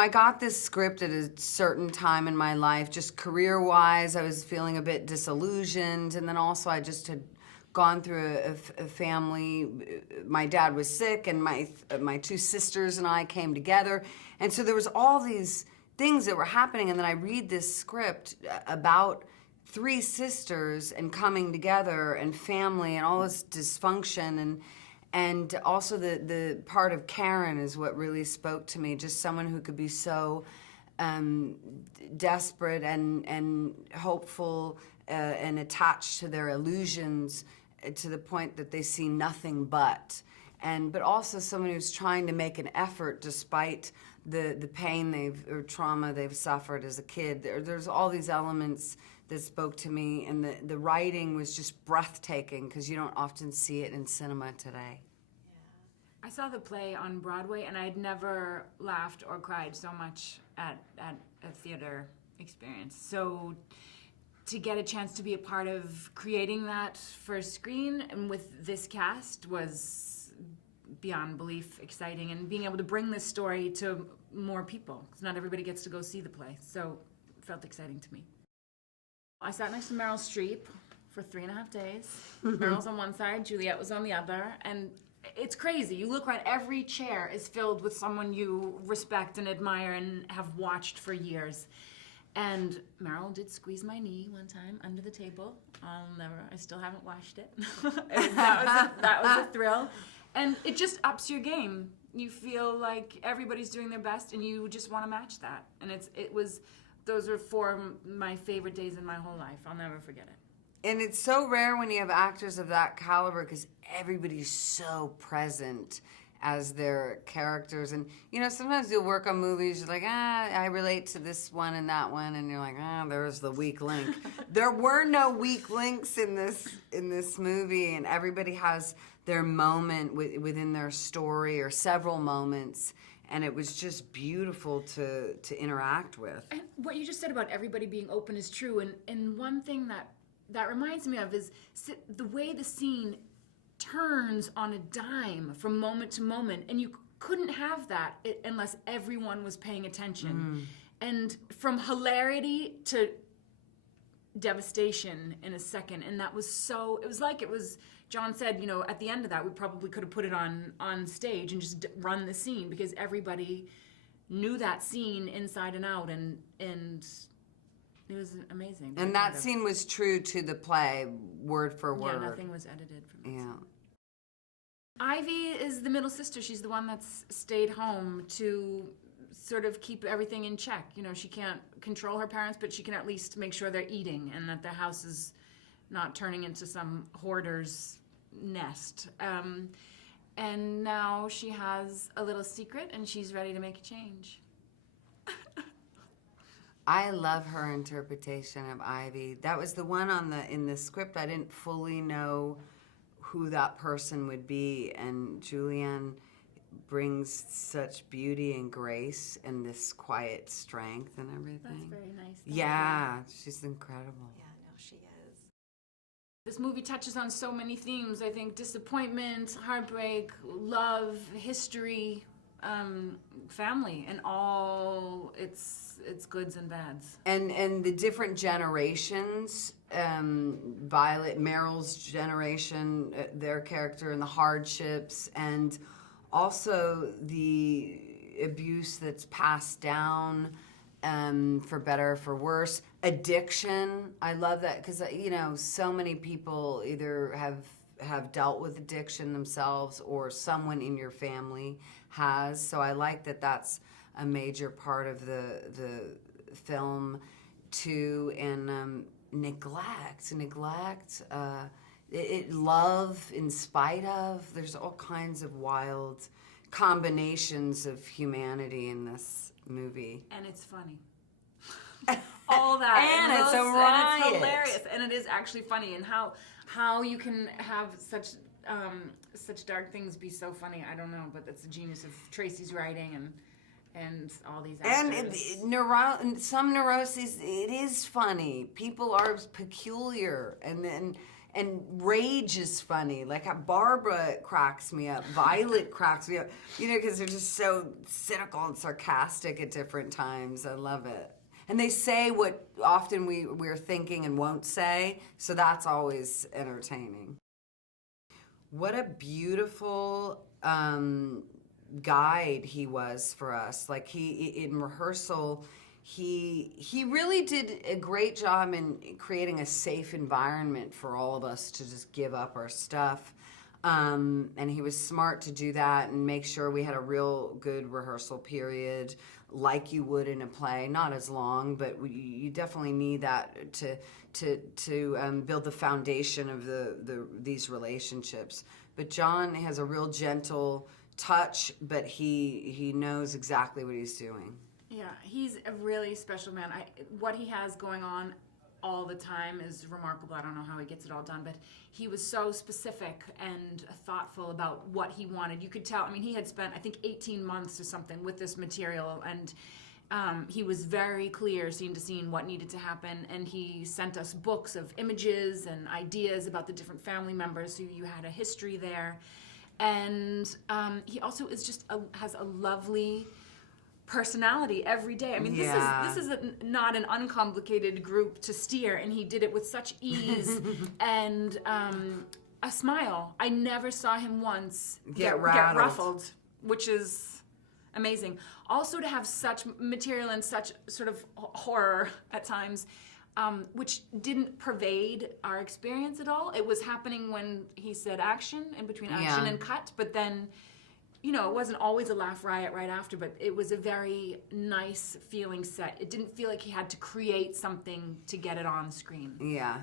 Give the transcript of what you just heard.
I got this script at a certain time in my life, just career-wise. I was feeling a bit disillusioned, and then also I just had gone through a family. My dad was sick, and my two sisters and I came together, and so there was all these things that were happening. And then I read this script about three sisters and coming together and family and all this dysfunction, and also the part of Karen is what really spoke to me. Just someone who could be so desperate and hopeful and attached to their illusions to the point that they see nothing but. But also someone who's trying to make an effort despite the pain or trauma they've suffered as a kid. There's all these elements that spoke to me, and the writing was just breathtaking because you don't often see it in cinema today. Yeah. I saw the play on Broadway, and I'd never laughed or cried so much at a theater experience. So to get a chance to be a part of creating that for screen and with this cast was beyond belief exciting, and being able to bring this story to more people, because not everybody gets to go see the play. So it felt exciting to me. I sat next to Meryl Streep for 3.5 days. Meryl's on one side, Juliette was on the other, and it's crazy. You look around, every chair is filled with someone you respect and admire and have watched for years. And Meryl did squeeze my knee one time under the table. I still haven't washed it. that was a thrill. And it just ups your game. You feel like everybody's doing their best, and you just want to match that. And those are 4 of my favorite days in my whole life. I'll never forget it. And it's so rare when you have actors of that caliber because everybody's so present as their characters. And, sometimes you'll work on movies, you're like, I relate to this one and that one, and you're like, there's the weak link. There were no weak links in this movie, and everybody has their moment within their story, or several moments. And it was just beautiful to interact with. And what you just said about everybody being open is true. And one thing that reminds me of is the way the scene turns on a dime from moment to moment. And you couldn't have that unless everyone was paying attention. And from hilarity to devastation in a second. And that was John said, at the end of that, we probably could have put it on stage and just run the scene, because everybody knew that scene inside and out, and it was amazing. And that scene was true to the play, word for word. Yeah, nothing was edited from it. Yeah. Ivy is the middle sister. She's the one that's stayed home to sort of keep everything in check. She can't control her parents, but she can at least make sure they're eating and that their house is not turning into some hoarder's nest. And now she has a little secret, and she's ready to make a change. I love her interpretation of Ivy. That was the one in the script. I didn't fully know who that person would be, and Julianne brings such beauty and grace and this quiet strength and everything. That's very nice. Yeah, she's incredible. Yeah, no, she is. This movie touches on so many themes. I think disappointment, heartbreak, love, history, family, and all its goods and bads. And the different generations, Meryl's generation, their character, and the hardships, and also the abuse that's passed down, for better or for worse. Addiction, I love that, because so many people either have dealt with addiction themselves, or someone in your family has. So I like that that's a major part of the film too. And neglect, love in spite of. There's all kinds of wild combinations of humanity in this movie. And it's funny. All that. And it's a riot. And it's hilarious. And it is actually funny. And how you can have such dark things be so funny, I don't know. But that's the genius of Tracy's writing and all these actors. And some neuroses, it is funny. People are peculiar. And then And Rage is funny. Like Barbara cracks me up. Violet cracks me up. You know, because they're just so cynical and sarcastic at different times. I love it. And they say what often we're thinking and won't say, so that's always entertaining. What a beautiful guide he was for us. Like in rehearsal, he really did a great job in creating a safe environment for all of us to just give up our stuff. And he was smart to do that and make sure we had a real good rehearsal period, like you would in a play. Not as long, but you definitely need that to build the foundation of these relationships. But John has a real gentle touch, but he knows exactly what he's doing. Yeah, he's a really special man. What he has going on all the time is remarkable. I don't know how he gets it all done, but he was so specific and thoughtful about what he wanted. You could tell, I mean, he had spent, I think, 18 months or something with this material, and he was very clear, scene to scene, what needed to happen, and he sent us books of images and ideas about the different family members, so you had a history there. And he also is just has a lovely personality every day. I mean, this is not an uncomplicated group to steer, and he did it with such ease and a smile. I never saw him once get ruffled, which is amazing. Also, to have such material and such sort of horror at times, which didn't pervade our experience at all. It was happening when he said action, in between action and cut, but then, you know, it wasn't always a laugh riot right after, but it was a very nice feeling set. It didn't feel like he had to create something to get it on screen. Yeah,